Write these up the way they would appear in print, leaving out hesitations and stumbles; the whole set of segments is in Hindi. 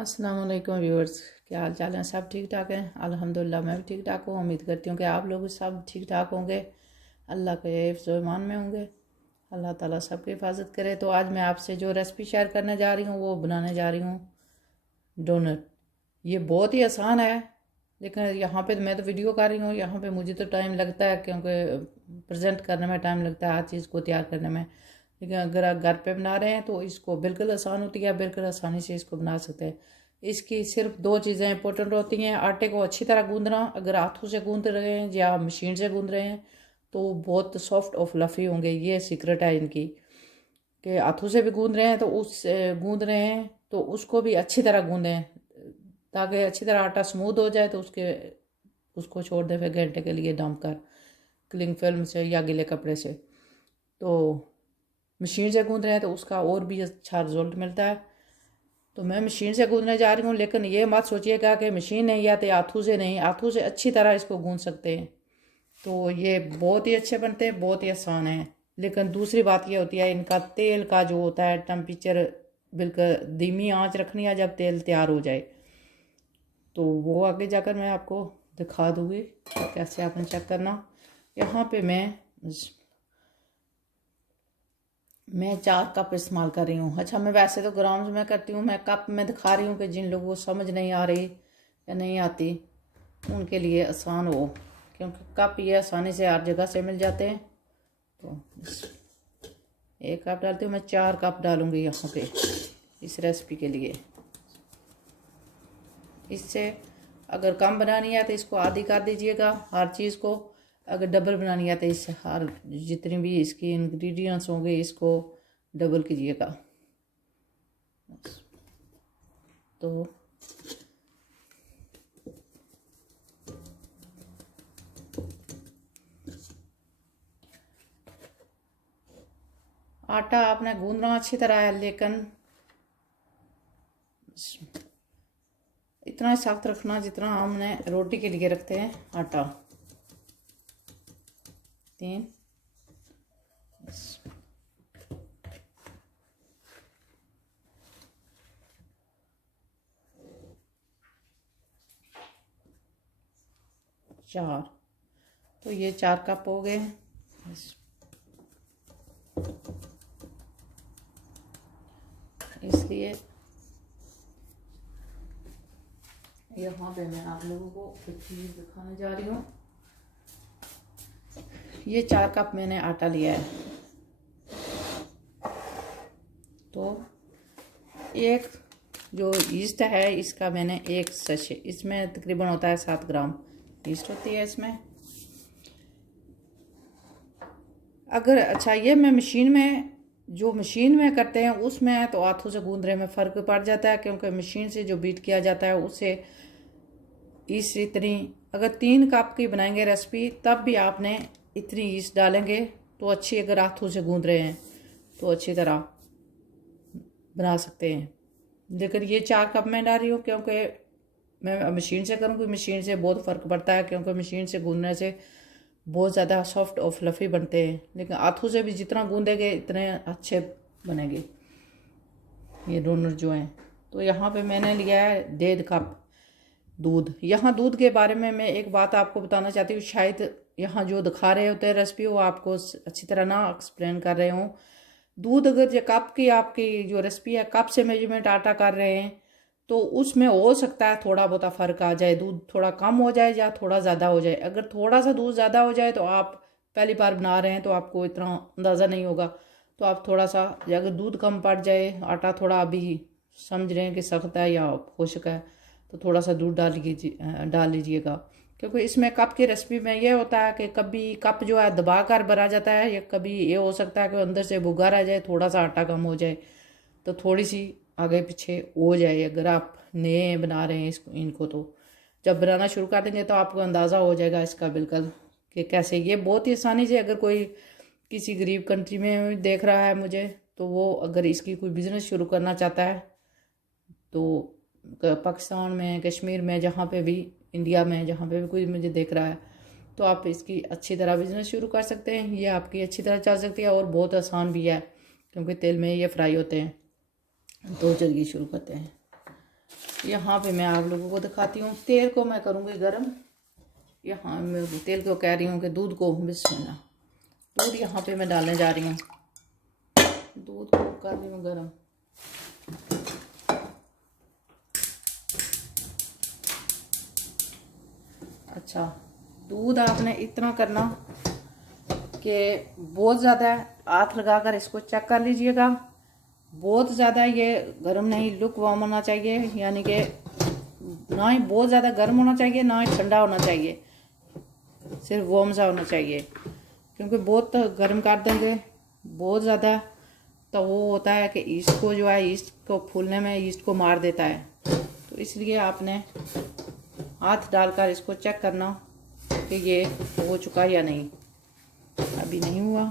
अस्सलाम वालेकुम व्यूअर्स, क्या हाल चाल है? सब ठीक ठाक हैं? अल्हम्दुलिल्लाह मैं भी ठीक ठाक हूँ। उम्मीद करती हूँ कि आप लोग सब ठीक ठाक होंगे, अल्लाह के हिफ्ज़ व ईमान में होंगे। अल्लाह ताला सबकी हिफाजत करे। तो आज मैं आपसे जो रेसिपी शेयर करने जा रही हूँ वो बनाने जा रही हूँ डोनट। ये बहुत ही आसान है, लेकिन यहाँ पे मैं तो वीडियो कर रही हूँ, यहाँ पे मुझे तो टाइम लगता है क्योंकि प्रेजेंट करने में टाइम लगता है, हर चीज़ को तैयार करने में। लेकिन अगर आप घर पे बना रहे हैं तो इसको बिल्कुल आसान होती है, बिल्कुल आसानी से इसको बना सकते हैं। इसकी सिर्फ दो चीज़ें इंपॉर्टेंट होती हैं। आटे को अच्छी तरह गूंदना, अगर हाथों से गूंद रहे हैं या मशीन से गूंद रहे हैं तो बहुत सॉफ्ट और फ्लफ़ी होंगे। ये सीक्रेट है इनकी, कि हाथों से भी गूंद रहे हैं तो गूंद रहे हैं तो उसको भी अच्छी तरह गूंदें ताकि अच्छी तरह आटा स्मूथ हो जाए। तो उसको छोड़ दें फिर घंटे के लिए दम कर, क्लिंग फिल्म से या गीले कपड़े से। तो मशीन से गूंद रहे हैं तो उसका और भी अच्छा रिजल्ट मिलता है। तो मैं मशीन से गूंदने जा रही हूँ, लेकिन ये मत सोचिएगा कि मशीन नहीं आती, हाथों से नहीं, हाथों से अच्छी तरह इसको गूंद सकते हैं। तो ये बहुत ही अच्छे बनते हैं, बहुत ही आसान है। लेकिन दूसरी बात ये होती है, इनका तेल का जो होता है टेम्परेचर बिल्कुल धीमी आंच रखनी है जब तेल तैयार हो जाए। तो वो आगे जाकर मैं आपको दिखा दूँगी कैसे आपने चेक करना। यहाँ पे मैं 4 कप इस्तेमाल कर रही हूँ। अच्छा, मैं वैसे तो ग्राम्स में करती हूँ, मैं कप में दिखा रही हूँ कि जिन लोगों को समझ नहीं आ रही या नहीं आती उनके लिए आसान हो, क्योंकि कप ये आसानी से हर जगह से मिल जाते हैं। तो 1 कप डालती हूँ, मैं 4 कप डालूँगी यहाँ पे इस रेसिपी के लिए। इससे अगर कम बनानी है तो इसको आधी कर दीजिएगा हर चीज़ को, अगर डबल बनानी है तो इससे हर जितनी भी इसकी इंग्रेडिएंट्स होंगे इसको डबल कीजिएगा। तो आटा आपने गूंदना अच्छी तरह है, लेकिन इतना सख्त रखना जितना हमने रोटी के लिए रखते हैं आटा। 3 4, तो ये 4 कप हो गए। इसलिए यहाँ पे मैं आप लोगों को एक चीज़ दिखाने जा रही हूँ। ये 4 कप मैंने आटा लिया है, तो एक जो ईस्ट है इसका मैंने 1 सैशे, इसमें तकरीबन होता है 7 ग्राम ईस्ट होती है इसमें। अगर अच्छा, ये मैं मशीन में करते हैं उसमें तो हाथों से गूंदने में फ़र्क पड़ जाता है, क्योंकि मशीन से जो बीट किया जाता है उससे ईस्ट इतनी, अगर 3 कप की बनाएंगे रेसिपी तब भी आपने इतनी ईस्ट डालेंगे तो अच्छी, अगर हाथों से गूंद रहे हैं तो अच्छी तरह बना सकते हैं। लेकिन ये 4 कप मैं डाल रही हूँ क्योंकि मैं मशीन से करूँगी, मशीन से बहुत फ़र्क पड़ता है, क्योंकि मशीन से गूंदने से बहुत ज़्यादा सॉफ्ट और फ्लफ़ी बनते हैं। लेकिन हाथों से भी जितना गूंदेंगे इतने अच्छे बनेंगे ये डोनट जो हैं। तो यहाँ पे मैंने लिया है 1.5 कप दूध। यहाँ दूध के बारे में मैं एक बात आपको बताना चाहती हूँ, शायद यहाँ जो दिखा रहे होते हैं रेसिपी वो आपको अच्छी तरह ना एक्सप्लेन कर रहे हों। दूध अगर जो कप की आपकी जो रेसिपी है कप से मेजरमेंट आटा कर रहे हैं तो उसमें हो सकता है थोड़ा बहुत फ़र्क आ जाए, दूध थोड़ा कम हो जाए या थोड़ा ज़्यादा हो जाए। अगर थोड़ा सा दूध ज़्यादा हो जाए तो आप पहली बार बना रहे हैं तो आपको इतना अंदाज़ा नहीं होगा, तो आप थोड़ा सा, अगर दूध कम पड़ जाए, आटा थोड़ा अभी समझ रहे हैं कि सख्त है या खुश्क है, तो थोड़ा सा दूध डाल लीजिएगा। क्योंकि इसमें कप की रेसिपी में ये होता है कि कभी कप जो है दबा कर भरा जाता है, या कभी ये हो सकता है कि अंदर से भुगा रह जाए, थोड़ा सा आटा कम हो जाए, तो थोड़ी सी आगे पीछे हो जाए। अगर आप नए बना रहे हैं इनको तो जब बनाना शुरू कर देंगे तो आपको अंदाज़ा हो जाएगा इसका बिल्कुल कि कैसे। ये बहुत ही आसानी से, अगर कोई किसी गरीब कंट्री में देख रहा है मुझे, तो वो अगर इसकी कोई बिज़नेस शुरू करना चाहता है तो पाकिस्तान में, कश्मीर में, जहाँ पे भी, इंडिया में जहाँ पे भी कोई मुझे देख रहा है, तो आप इसकी अच्छी तरह बिज़नेस शुरू कर सकते हैं। ये आपकी अच्छी तरह चल सकती है और बहुत आसान भी है, क्योंकि तेल में ये फ्राई होते हैं। तो चलिए शुरू करते हैं। यहाँ पे मैं आप लोगों को दिखाती हूँ। तेल को मैं करूँगी गरम। यहाँ मैं तेल को कह रही हूँ कि दूध को, बिस्मिल्लाह, दूध यहाँ पे मैं डालने जा रही हूँ। दूध को कर रही हूँ गरम। अच्छा, दूध आपने इतना करना कि बहुत ज़्यादा हाथ लगाकर इसको चेक कर लीजिएगा। बहुत ज़्यादा ये गर्म नहीं, लुक वार्म होना चाहिए, यानी कि ना ही बहुत ज़्यादा गर्म होना चाहिए ना ही ठंडा होना चाहिए, सिर्फ वार्म सा होना चाहिए। क्योंकि बहुत गर्म कर देंगे बहुत ज़्यादा तो वो होता है कि ईस्ट को जो है, ईस्ट को फूलने में ईस्ट को मार देता है। तो इसलिए आपने हाथ डालकर इसको चेक करना कि ये हो चुका या नहीं। अभी नहीं हुआ।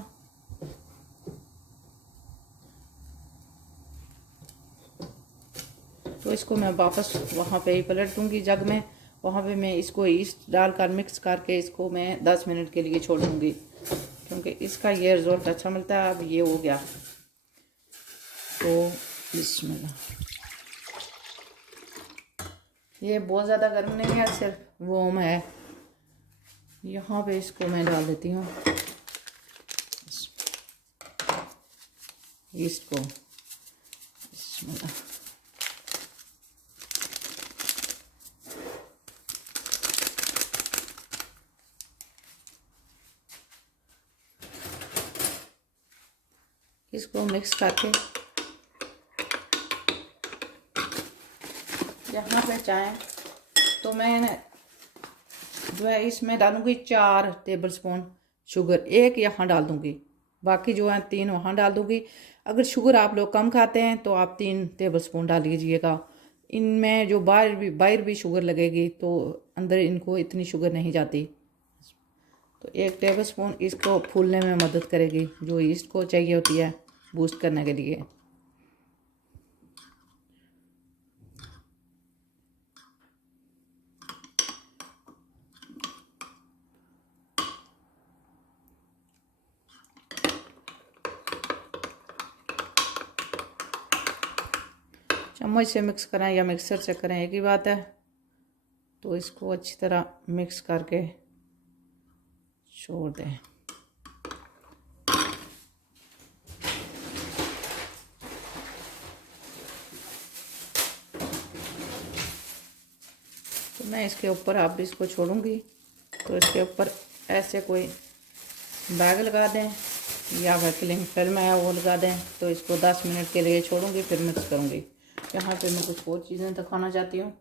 तो इसको मैं वापस वहाँ पे ही पलट दूँगी जग में। वहाँ पे मैं इसको ईस्ट डालकर मिक्स करके इसको मैं 10 मिनट के लिए छोड़ दूँगी, क्योंकि इसका ये रिजल्ट अच्छा मिलता है। अब ये हो गया तो बिस्मिल्लाह। ये बहुत ज़्यादा गर्म नहीं है, सिर्फ वार्म है। यहाँ पे इसको मैं डाल देती हूँ ईस्ट को, बिस्मिल्लाह। इसको मिक्स करके यहाँ पे चाहें तो मैं जो है इसमें डालूँगी 4 टेबल स्पून शुगर। एक यहाँ डाल दूँगी, बाकी जो है 3 वहाँ डाल दूँगी। अगर शुगर आप लोग कम खाते हैं तो आप 3 टेबल स्पून डाल लीजिएगा। इनमें जो बाहर भी शुगर लगेगी तो अंदर इनको इतनी शुगर नहीं जाती। तो 1 टेबल स्पून इसको फूलने में मदद करेगी, जो ईस्ट को चाहिए होती है बूस्ट करने के लिए। चम्मच से मिक्स करें या मिक्सर से करें एक ही बात है। तो इसको अच्छी तरह मिक्स करके छोड़ दें। तो मैं इसके ऊपर अब इसको छोड़ूंगी, तो इसके ऊपर ऐसे कोई बैग लगा दें या फिर क्लिंग फिल्म है वो लगा दें। तो इसको 10 मिनट के लिए छोड़ूंगी, फिर मिक्स करूंगी। यहाँ पे मैं कुछ और चीज़ें दिखाना चाहती हूँ।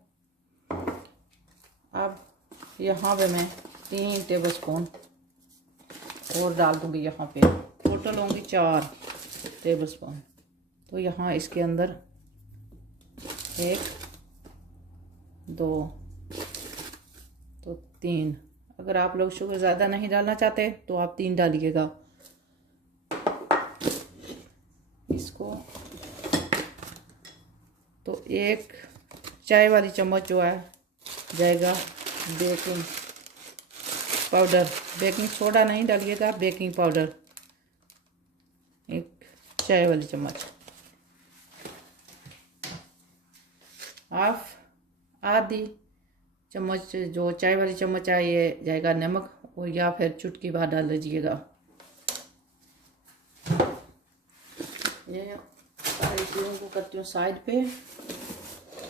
अब यहाँ पे मैं 3 टेबल स्पून और डाल दूँगी। यहाँ पे टोटल होंगी 4 टेबल स्पून। तो यहाँ इसके अंदर 1 2 तो 3। अगर आप लोग शुगर ज़्यादा नहीं डालना चाहते तो आप 3 डालिएगा। इसको तो 1 चाय वाली चम्मच जो है जाएगा बेकिंग पाउडर। बेकिंग सोडा नहीं डालिएगा, बेकिंग पाउडर 1 चाय वाली चम्मच। आधी चम्मच जो चाय वाली चम्मच है ये जाएगा नमक, और या फिर चुटकी भर डाल लीजिएगा। ये सारी चीज़ों को करती हूँ साइड पे।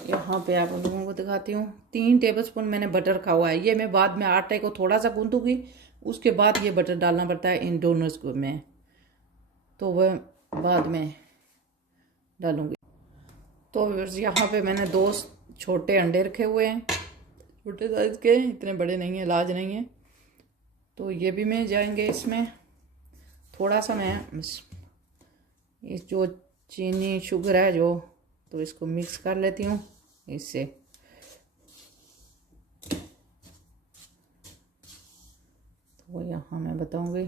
यहाँ पे आप लोगों को दिखाती हूँ 3 टेबलस्पून मैंने बटर रखा हुआ है। ये मैं बाद में आटे को थोड़ा सा गूंदूंगी, उसके बाद ये बटर डालना पड़ता है इन दोनों को में, तो वह बाद में डालूंगी। तो यहाँ पे मैंने 2 छोटे अंडे रखे हुए हैं, छोटे साइज के, इतने बड़े नहीं हैं, लार्ज नहीं है। तो ये भी मैं जाएंगे इसमें। थोड़ा सा मैं इस जो चीनी शुगर है जो, तो इसको मिक्स कर लेती हूँ इससे। तो यहाँ मैं बताऊंगी।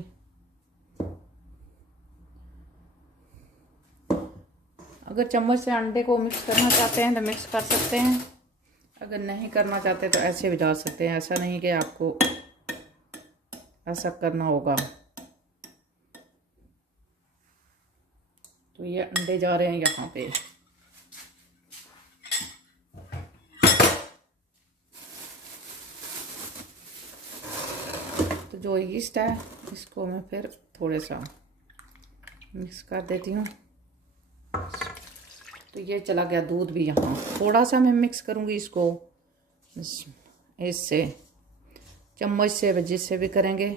अगर चम्मच से अंडे को मिक्स करना चाहते हैं तो मिक्स कर सकते हैं, अगर नहीं करना चाहते तो ऐसे भी डाल सकते हैं। ऐसा नहीं कि आपको ऐसा करना होगा। तो ये अंडे जा रहे हैं यहाँ पे। जो ईस्ट है इसको मैं फिर थोड़े सा मिक्स कर देती हूँ। तो ये चला गया दूध भी यहाँ। थोड़ा सा मैं मिक्स करूँगी इसको, इससे चम्मच से जिससे भी करेंगे,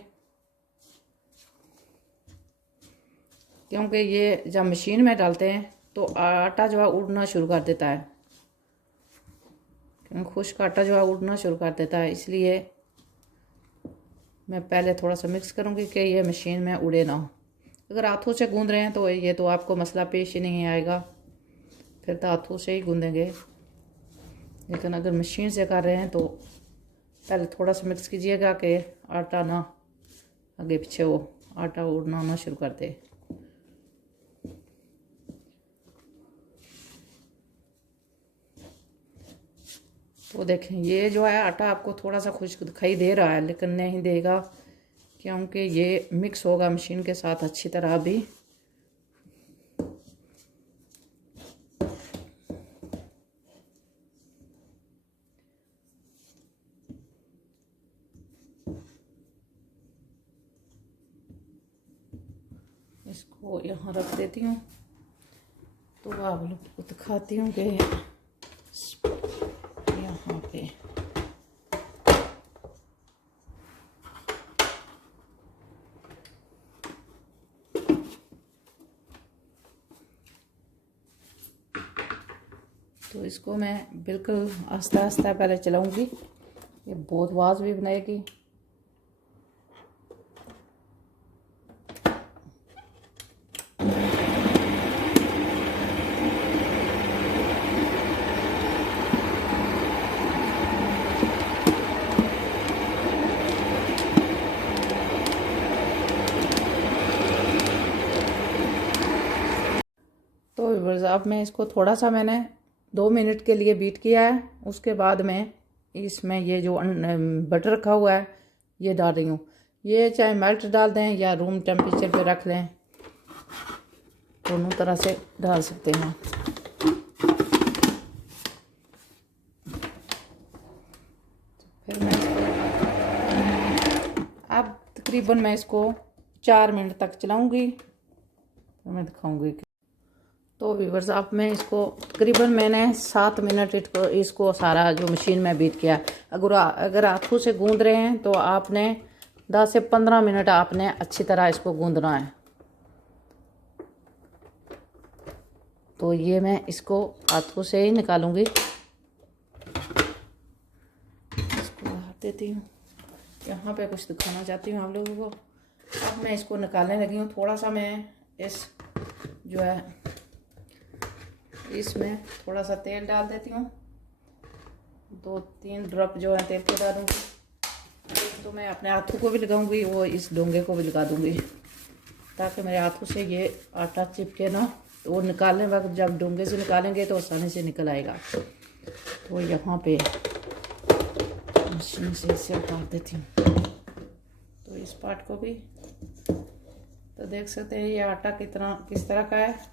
क्योंकि ये जब मशीन में डालते हैं तो आटा जो है उड़ना शुरू कर देता है, क्योंकि खुश्क आटा जो है उड़ना शुरू कर देता है। इसलिए मैं पहले थोड़ा सा मिक्स करूँगी कि ये मशीन में उड़े ना। अगर हाथों से गूंद रहे हैं तो ये तो आपको मसला पेश ही नहीं आएगा, फिर तो हाथों से ही गूंदेंगे। लेकिन अगर मशीन से कर रहे हैं तो पहले थोड़ा सा मिक्स कीजिएगा कि आटा ना आगे पीछे हो, आटा उड़ना ना शुरू कर दे। तो देखें ये जो है आटा आपको थोड़ा सा खुश्क दिखाई दे रहा है, लेकिन नहीं देगा, क्योंकि ये मिक्स होगा मशीन के साथ अच्छी तरह भी। इसको यहाँ रख देती हूँ। तो आप लोग को दिखाती हूँ कि यहाँ पे तो इसको मैं बिल्कुल आस्ता आस्ता पहले चलाऊंगी, ये बहुत आवाज़ भी बनाएगी। तो अब मैं इसको थोड़ा सा मैंने 2 मिनट के लिए बीट किया है। उसके बाद मैं इसमें ये जो बटर रखा हुआ है ये डाल रही हूँ। ये चाहे मेल्ट डाल दें या रूम टेम्परेचर पे रख लें, दोनों तरह से डाल सकते हैं। फिर मैं अब तकरीबन मैं इसको 4 मिनट तक चलाऊँगी, फिर मैं दिखाऊँगी। तो व्यूअर्स अब मैं इसको तकरीबन मैंने 7 मिनट इसको सारा जो मशीन में बीट किया। अगर हाथों से गूंद रहे हैं तो आपने 10 से 15 मिनट आपने अच्छी तरह इसको गूंदना है। तो ये मैं इसको हाथों से ही निकालूंगी। इसको हाथ देती हूँ, यहाँ पे कुछ दिखाना चाहती हूँ आप लोगों को। अब मैं इसको निकालने लगी हूँ। थोड़ा सा मैं इस जो है इसमें थोड़ा सा तेल डाल देती हूँ, 2-3 ड्रॉप जो है तेल के डालूँगी। तो मैं अपने हाथों को भी लगाऊंगी, वो इस डोंगे को भी लगा दूंगी, ताकि मेरे हाथों से ये आटा चिपके ना। तो वो निकालने वक्त जब डोंगे से निकालेंगे तो आसानी से निकल आएगा। तो यहाँ पे मशीन से इसे उतार देती हूँ। तो इस पार्ट को भी तो देख सकते हैं ये आटा किस तरह का है।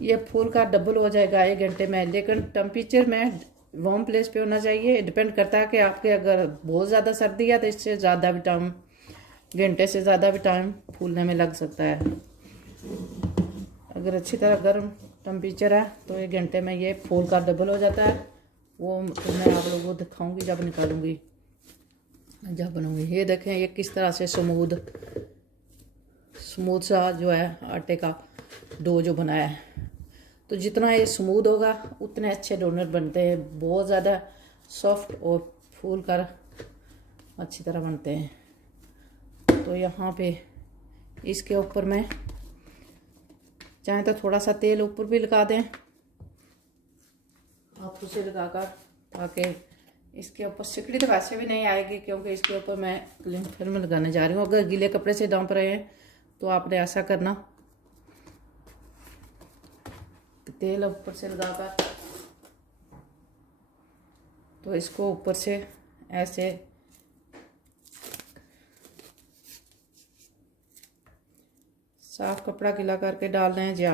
ये फूल का डबल हो जाएगा 1 घंटे में, लेकिन टेम्परेचर में वार्म प्लेस पे होना चाहिए। डिपेंड करता है कि आपके अगर बहुत ज़्यादा सर्दी है तो इससे ज़्यादा भी टाइम, घंटे से ज़्यादा भी टाइम फूलने में लग सकता है। अगर अच्छी तरह गर्म टेम्परेचर है तो 1 घंटे में ये फूल का डबल हो जाता है। वो तो मैं आप लोगों को दिखाऊंगी जब निकालूंगी, जब बनाऊंगी। ये देखें ये किस तरह से स्मूथ सा जो है आटे का डो जो बनाया है। तो जितना ये स्मूथ होगा उतने अच्छे डोनट बनते हैं, बहुत ज़्यादा सॉफ्ट और फूल कर अच्छी तरह बनते हैं। तो यहाँ पे इसके ऊपर मैं चाहे तो थोड़ा सा तेल ऊपर भी लगा दें हाथों से लगाकर, ताकि इसके ऊपर सिकड़ी तो वैसे भी नहीं आएगी, क्योंकि इसके ऊपर मैं क्लिंग फिल्म लगाने जा रही हूँ। अगर गीले कपड़े से डांप रहे हैं तो आपने ऐसा करना, तेल ऊपर से लगाकर तो इसको ऊपर से ऐसे साफ कपड़ा गीला करके डाल दें। या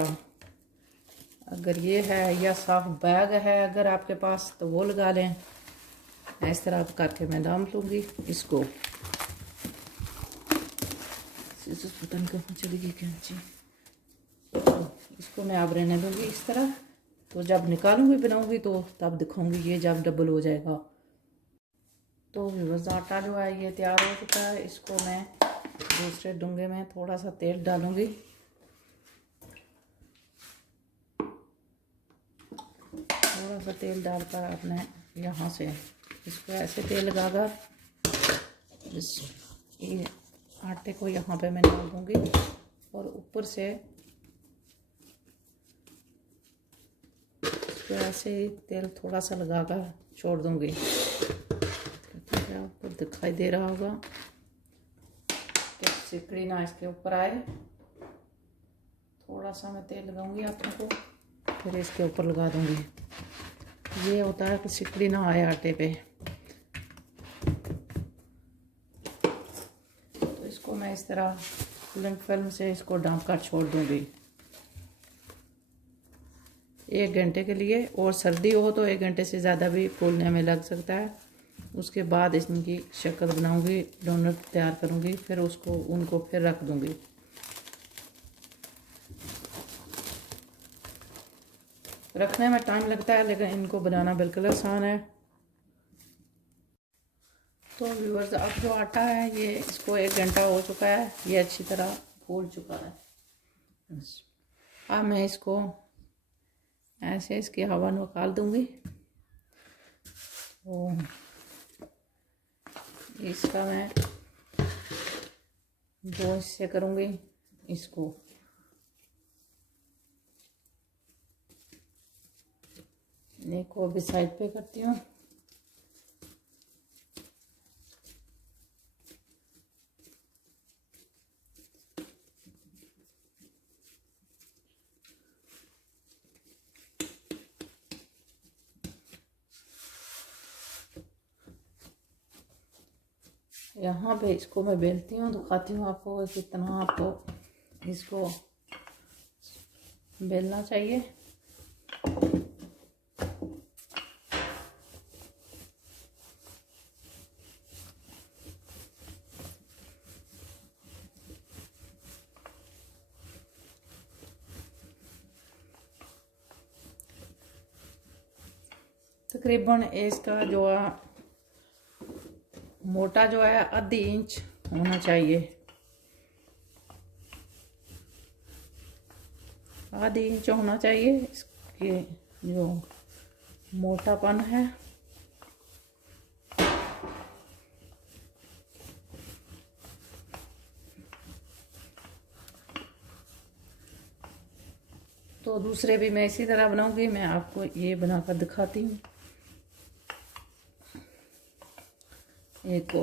अगर ये है या साफ बैग है अगर आपके पास तो वो लगा लें। इस तरह करके मैं दाम लूँगी इसको। पता नहीं कहाँ चली गई कैंची। इसको मैं अब रहने दूँगी इस तरह। तो जब निकालूंगी बनाऊंगी तो तब दिखाऊंगी ये जब डबल हो जाएगा। तो व्यूअर्स आटा जो है ये तैयार हो चुका है। इसको मैं दूसरे डोंगे में थोड़ा सा तेल डालूंगी। थोड़ा सा तेल डालकर अपने यहाँ से इसको ऐसे तेल लगाकर इस ये आटे को यहाँ पे मैं डाल दूँगी और ऊपर से इसको ऐसे ही तेल थोड़ा सा लगाकर छोड़ दूँगी। आपको दिखाई दे रहा होगा कि सिकड़ी ना इसके ऊपर आए। थोड़ा सा मैं तेल लगाऊंगी आटे को फिर इसके ऊपर लगा दूँगी। ये होता है कि सिकड़ी ना आए आटे पे। तो इसको मैं इस तरह क्लिंग फिल्म से इसको ढक कर छोड़ दूँगी 1 घंटे के लिए। और सर्दी हो तो 1 घंटे से ज़्यादा भी फूलने में लग सकता है। उसके बाद इनकी शक्ल बनाऊंगी, डोनट तैयार करूंगी, फिर उनको फिर रख दूंगी। रखने में टाइम लगता है लेकिन इनको बनाना बिल्कुल आसान है। तो व्यूअर्स अब जो आटा है ये इसको 1 घंटा हो चुका है। ये अच्छी तरह फूल चुका है। अब मैं इसको ऐसे इसकी हवा निकाल दूंगी। और इसका मैं 2 हिस्से करूंगी। इसको एक को भी साइड पे करती हूँ। यहाँ पे इसको मैं बेलती हूँ, दिखाती हूँ आपको कितना आपको इसको बेलना चाहिए। तकरीबन इसका जो है मोटा जो है आधी इंच होना चाहिए। आधी इंच होना चाहिए इसके जो मोटापन है। तो दूसरे भी मैं इसी तरह बनाऊंगी। मैं आपको ये बनाकर दिखाती हूँ। एक को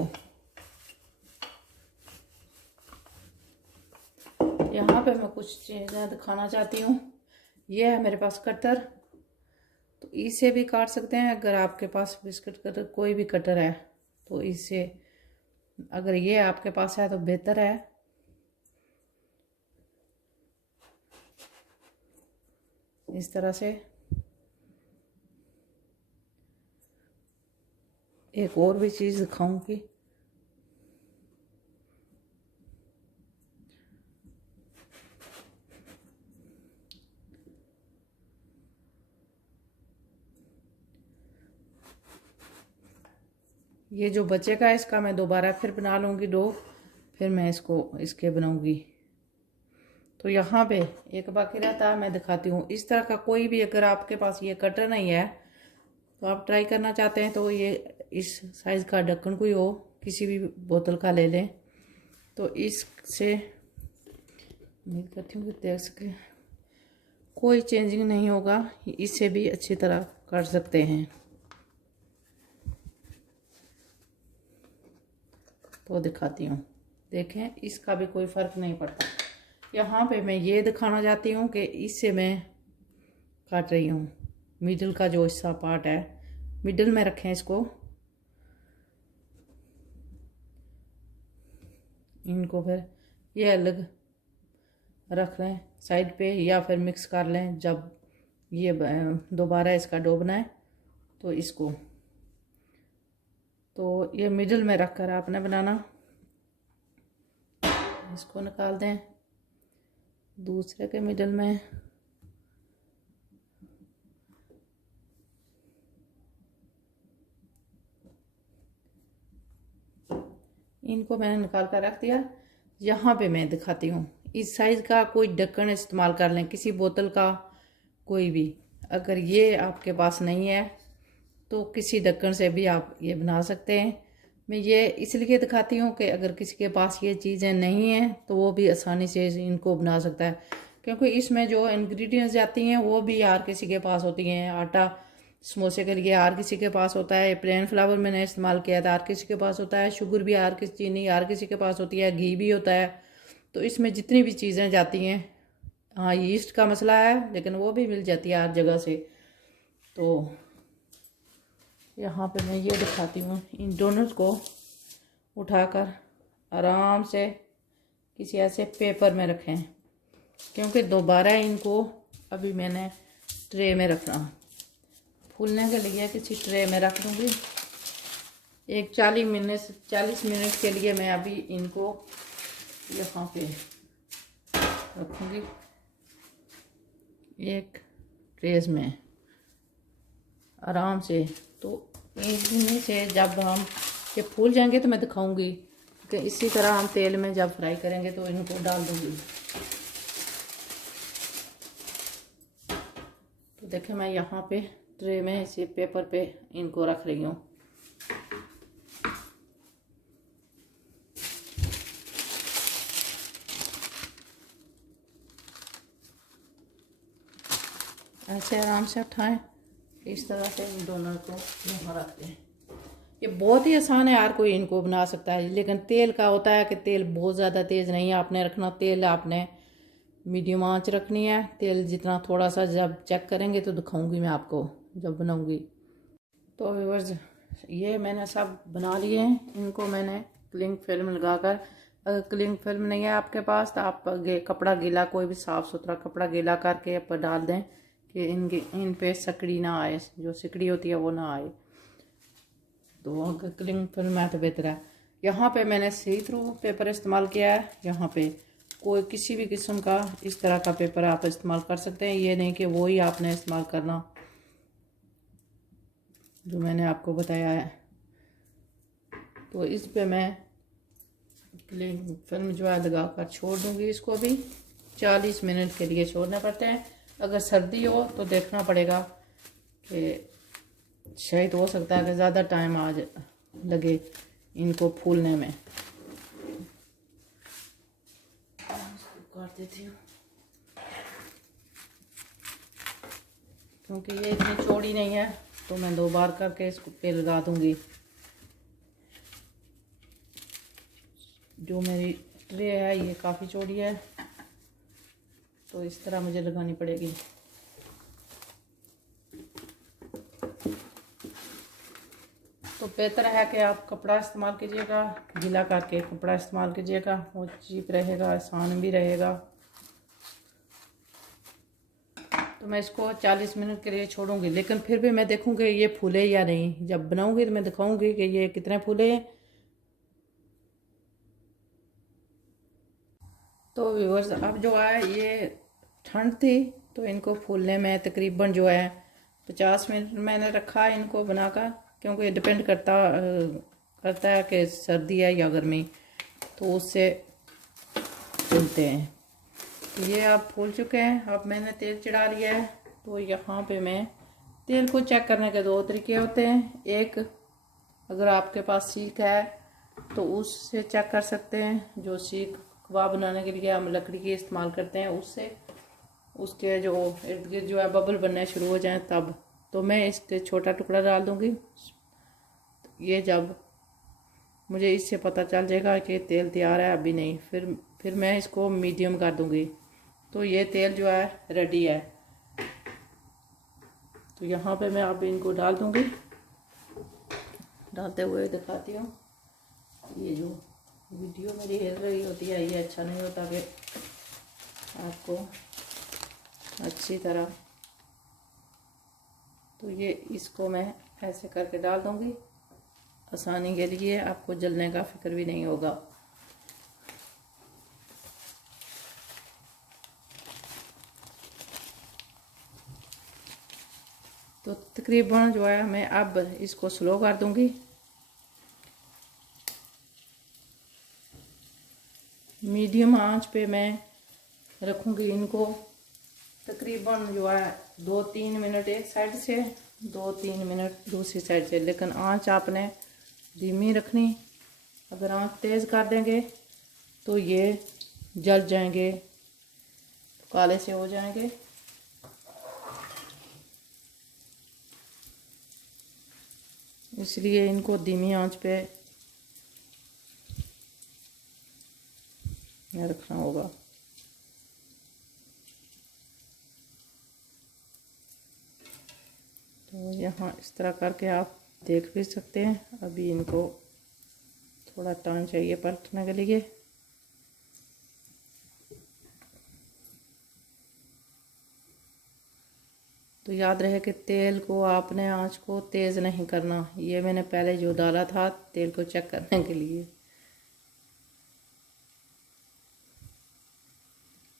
यहाँ पे मैं कुछ चीज़ें दिखाना चाहती हूँ। ये है मेरे पास कटर, तो इसे भी काट सकते हैं। अगर आपके पास बिस्किट कटर कोई भी कटर है तो इससे, अगर ये आपके पास है तो बेहतर है। इस तरह से एक और भी चीज़ दिखाऊंगी। ये जो बचेगा इसका मैं दोबारा फिर बना लूँगी डो, फिर मैं इसके बनाऊँगी। तो यहाँ पे एक बाकी रहता है, मैं दिखाती हूँ। इस तरह का कोई भी अगर आपके पास ये कटर नहीं है तो आप ट्राई करना चाहते हैं तो ये इस साइज़ का ढक्कन कोई हो, किसी भी बोतल का ले लें। तो इससे उम्मीद करती हूँ कि देख सके कोई चेंजिंग नहीं होगा। इससे भी अच्छी तरह कर सकते हैं। तो दिखाती हूँ, देखें इसका भी कोई फ़र्क नहीं पड़ता। यहाँ पे मैं ये दिखाना चाहती हूँ कि इससे मैं काट रही हूँ। मिडिल का जो हिस्सा पार्ट है मिडिल में रखें इसको। इनको फिर ये अलग रख लें साइड पे या फिर मिक्स कर लें जब ये दोबारा इसका डोबना है। तो इसको तो ये मिडिल में रख कर आपने बनाना। इसको निकाल दें दूसरे के मिडिल में। इनको मैंने निकाल कर रख दिया। यहाँ पे मैं दिखाती हूँ, इस साइज़ का कोई ढक्कन इस्तेमाल कर लें, किसी बोतल का कोई भी। अगर ये आपके पास नहीं है तो किसी ढक्कन से भी आप ये बना सकते हैं। मैं ये इसलिए दिखाती हूँ कि अगर किसी के पास ये चीज़ें नहीं हैं तो वो भी आसानी से इनको बना सकता है, क्योंकि इसमें जो इंग्रेडिएंट्स जाती हैं वो भी हर किसी के पास होती हैं। आटा समोसे के लिए हर किसी के पास होता है, प्लेन फ्लावर मैंने इस्तेमाल किया था, हर किसी के पास होता है, शुगर भी हर किसी, चीनी हर किसी के पास होती है, घी भी होता है। तो इसमें जितनी भी चीज़ें जाती हैं, हाँ यीस्ट का मसला है लेकिन वो भी मिल जाती है हर जगह से। तो यहाँ पे मैं ये दिखाती हूँ, इन डोनट्स को उठाकर आराम से किसी ऐसे पेपर में रखें, क्योंकि दोबारा इनको अभी मैंने ट्रे में रखना। फूलने के लिए किसी ट्रे में रख दूँगी। एक 40 मिनट के लिए मैं अभी इनको यहाँ पे रखूँगी एक ट्रेस में आराम से। तो इन्हीं से जब हम ये फूल जाएंगे तो मैं दिखाऊंगी कि इसी तरह हम तेल में जब फ्राई करेंगे तो इनको डाल दूँगी। तो देखें मैं यहाँ पे ट्रे में इसी पेपर पे इनको रख रही हूँ। ऐसे आराम से उठाएं, इस तरह से इन दोनों को यहाँ रखते हैं। ये बहुत ही आसान है, हर कोई इनको बना सकता है, लेकिन तेल का होता है कि तेल बहुत ज़्यादा तेज़ नहीं आपने रखना। तेल आपने मीडियम आंच रखनी है। तेल जितना थोड़ा सा जब चेक करेंगे तो दिखाऊंगी मैं आपको जब बनाऊंगी। तो व्यूअर्स ये मैंने सब बना लिए हैं। इनको मैंने क्लिंग फिल्म लगाकर, अगर क्लिंग फिल्म नहीं है आपके पास तो आप कपड़ा गीला, कोई भी साफ़ सुथरा कपड़ा गीला करके आप डाल दें कि इन पे सिकड़ी ना आए, जो सिकड़ी होती है वो ना आए। तो अगर क्लिंग फिल्म है तो बेहतर है। यहाँ पे मैंने सी थ्रू पेपर इस्तेमाल किया है। यहाँ पे कोई किसी भी किस्म का इस तरह का पेपर आप इस्तेमाल कर सकते हैं, ये नहीं कि वो ही आपने इस्तेमाल करना जो मैंने आपको बताया है। तो इस पे मैं क्लिंग फिल्म जो है लगा कर छोड़ दूँगी। इसको भी 40 मिनट के लिए छोड़ने पड़ते हैं। अगर सर्दी हो तो देखना पड़ेगा कि शायद हो सकता है कि ज़्यादा टाइम आज लगे इनको फूलने में। काट देती हूँ क्योंकि ये इतनी चौड़ी नहीं है, तो मैं 2 बार करके इसको पे लगा दूँगी। जो मेरी ट्रे है ये काफ़ी चौड़ी है, तो इस तरह मुझे लगानी पड़ेगी। तो बेहतर है कि आप कपड़ा इस्तेमाल कीजिएगा, गीला करके कपड़ा इस्तेमाल कीजिएगा, वो चीप रहेगा, आसान भी रहेगा। तो मैं इसको 40 मिनट के लिए छोड़ूंगी, लेकिन फिर भी मैं देखूंगी ये फूले या नहीं। जब बनाऊंगी तो मैं दिखाऊंगी कि ये कितने फूले हैं। तो व्यूअर्स अब जो है ये ठंड थी तो इनको फूलने में तकरीबन जो है 50 मिनट मैंने रखा है इनको बनाकर, क्योंकि ये डिपेंड करता है कि सर्दी है या गर्मी, तो उससे फूलते हैं। तो ये अब फूल चुके हैं। अब मैंने तेल चढ़ा लिया है। तो यहाँ पे मैं तेल को चेक करने के 2 तरीके होते हैं। एक, अगर आपके पास सीख है तो उससे चेक कर सकते हैं। जो सीख कबाब बनाने के लिए हम लकड़ी की इस्तेमाल करते हैं, उससे उसके जो इर्द गिर्द जो है बबल बनने शुरू हो जाएं तब। तो मैं इसके छोटा टुकड़ा डाल दूँगी। ये जब मुझे इससे पता चल जाएगा कि तेल तैयार है, अभी नहीं, फिर मैं इसको मीडियम कर दूँगी। तो ये तेल जो है रेडी है। तो यहाँ पे मैं अब इनको डाल दूँगी। डालते हुए दिखाती हूँ। ये जो वीडियो मेरी हिल रही होती है ये अच्छा नहीं होता कि आपको अच्छी तरह तो ये इसको मैं ऐसे करके डाल दूंगी आसानी के लिए, आपको जलने का फिक्र भी नहीं होगा। तो तकरीबन जो है मैं अब इसको स्लो कर दूंगी। मीडियम आंच पे मैं रखूंगी इनको तकरीबन जो है 2-3 मिनट एक साइड से, 2-3 मिनट दूसरी साइड से, लेकिन आंच आपने धीमी रखनी। अगर आंच तेज़ कर देंगे तो ये जल जाएंगे, काले से हो जाएंगे। इसलिए इनको धीमी आंच पे रखना होगा। तो यहाँ इस तरह करके आप देख भी सकते हैं। अभी इनको थोड़ा टाइम चाहिए पलटने के लिए। तो याद रहे कि तेल को आपने आंच को तेज़ नहीं करना। ये मैंने पहले जो डाला था तेल को चेक करने के लिए।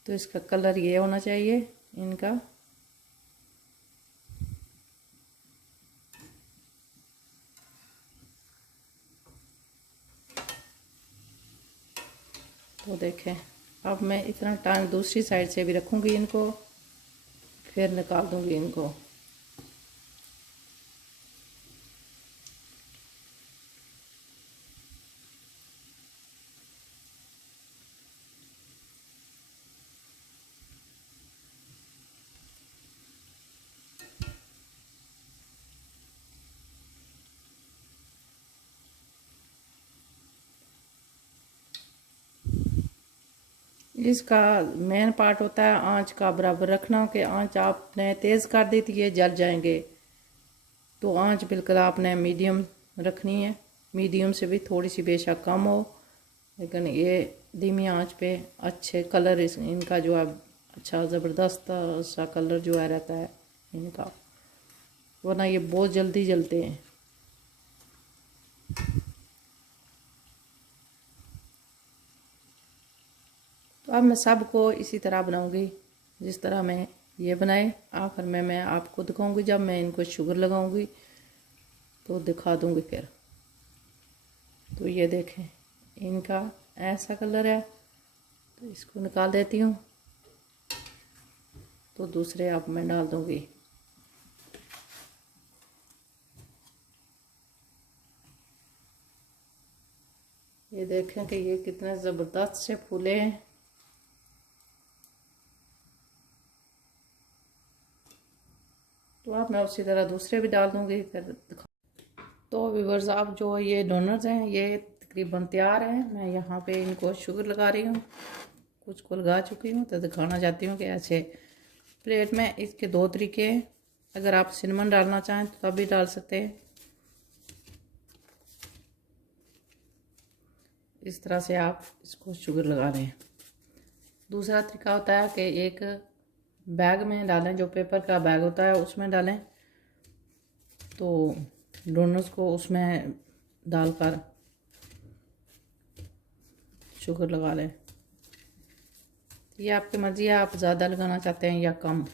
तो इसका कलर ये होना चाहिए इनका। तो देखें, अब मैं इतना टाइम दूसरी साइड से भी रखूँगी इनको, फिर निकाल दूँगी इनको। इसका मेन पार्ट होता है आंच का बराबर रखना, कि आंच आपने तेज़ कर दी तो ये जल जाएंगे। तो आंच बिल्कुल आपने मीडियम रखनी है, मीडियम से भी थोड़ी सी बेशक कम हो, लेकिन ये धीमी आंच पे अच्छे कलर इनका जो है अच्छा ज़बरदस्त सा कलर जो है रहता है इनका, वरना ये बहुत जल्दी जलते हैं। तो अब मैं सबको इसी तरह बनाऊंगी जिस तरह मैं ये बनाए। आखिर में मैं आपको दिखाऊंगी जब मैं इनको शुगर लगाऊंगी तो दिखा दूंगी फिर। तो ये देखें इनका ऐसा कलर है। तो इसको निकाल देती हूँ, तो दूसरे अब मैं डाल दूंगी। ये देखें कि ये कितने ज़बरदस्त से फूले हैं। तो अब मैं उसी तरह दूसरे भी डाल दूंगी फिर दिखा। तो व्यूअर्स आप जो ये डोनट्स हैं ये तकरीबन तैयार हैं। मैं यहाँ पे इनको शुगर लगा रही हूँ, कुछ को लगा चुकी हूँ। तो दिखाना चाहती हूँ कि ऐसे प्लेट में इसके 2 तरीके हैं। अगर आप सिनेमन डालना चाहें तो तब भी डाल सकते हैं। इस तरह से आप इसको शुगर लगा दें। दूसरा तरीका होता है कि एक बैग में डालें, जो पेपर का बैग होता है उसमें डालें। तो डोनट्स को उसमें डालकर शुगर लगा लें। ये आपकी मर्ज़ी है, आप ज़्यादा लगाना चाहते हैं या कम।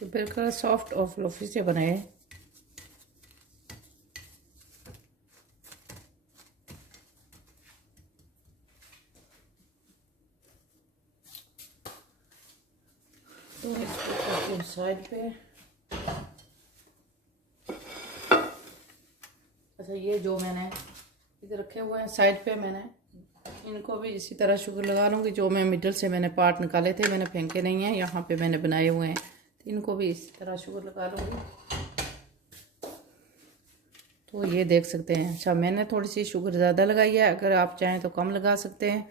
तो बिल्कुल सॉफ्ट और फ्लफी से बनाए। तो इसको साइड पे, अच्छा ये जो मैंने इधर रखे हुए हैं साइड पे, मैंने इनको भी इसी तरह शुगर लगा लूँगी। जो मैं मिडल से मैंने पार्ट निकाले थे, मैंने फेंके नहीं हैं, यहाँ पे मैंने बनाए हुए हैं। तो इनको भी इसी तरह शुगर लगा लूँगी। तो ये देख सकते हैं। अच्छा, मैंने थोड़ी सी शुगर ज़्यादा लगाई है, अगर आप चाहें तो कम लगा सकते हैं।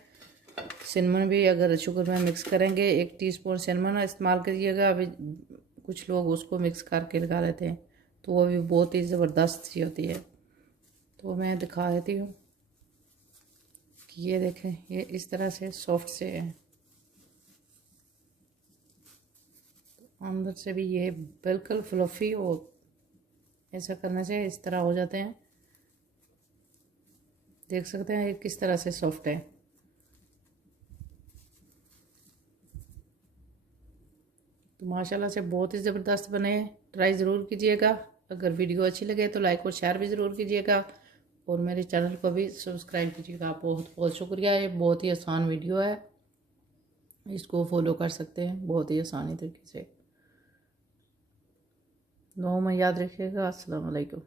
सिनेमन भी अगर शुगर में मिक्स करेंगे, 1 टीस्पून सिनेमन इस्तेमाल करिएगा। अभी कुछ लोग उसको मिक्स करके लगा लेते हैं, तो वो भी बहुत ही ज़बरदस्त सी होती है। तो मैं दिखा देती हूँ कि ये देखें, ये इस तरह से सॉफ्ट से है, अंदर से भी ये बिल्कुल फ्लफ़ी और ऐसा करने से इस तरह हो जाते हैं। देख सकते हैं ये किस तरह से सॉफ्ट है। तो माशाल्लाह से बहुत ही ज़बरदस्त बने। ट्राई ज़रूर कीजिएगा। अगर वीडियो अच्छी लगे तो लाइक और शेयर भी ज़रूर कीजिएगा, और मेरे चैनल को भी सब्सक्राइब कीजिएगा। बहुत बहुत शुक्रिया। ये बहुत ही आसान वीडियो है, इसको फॉलो कर सकते हैं बहुत ही आसानी तरीके से। दुआ में याद रखिएगा। अस्सलाम वालेकुम।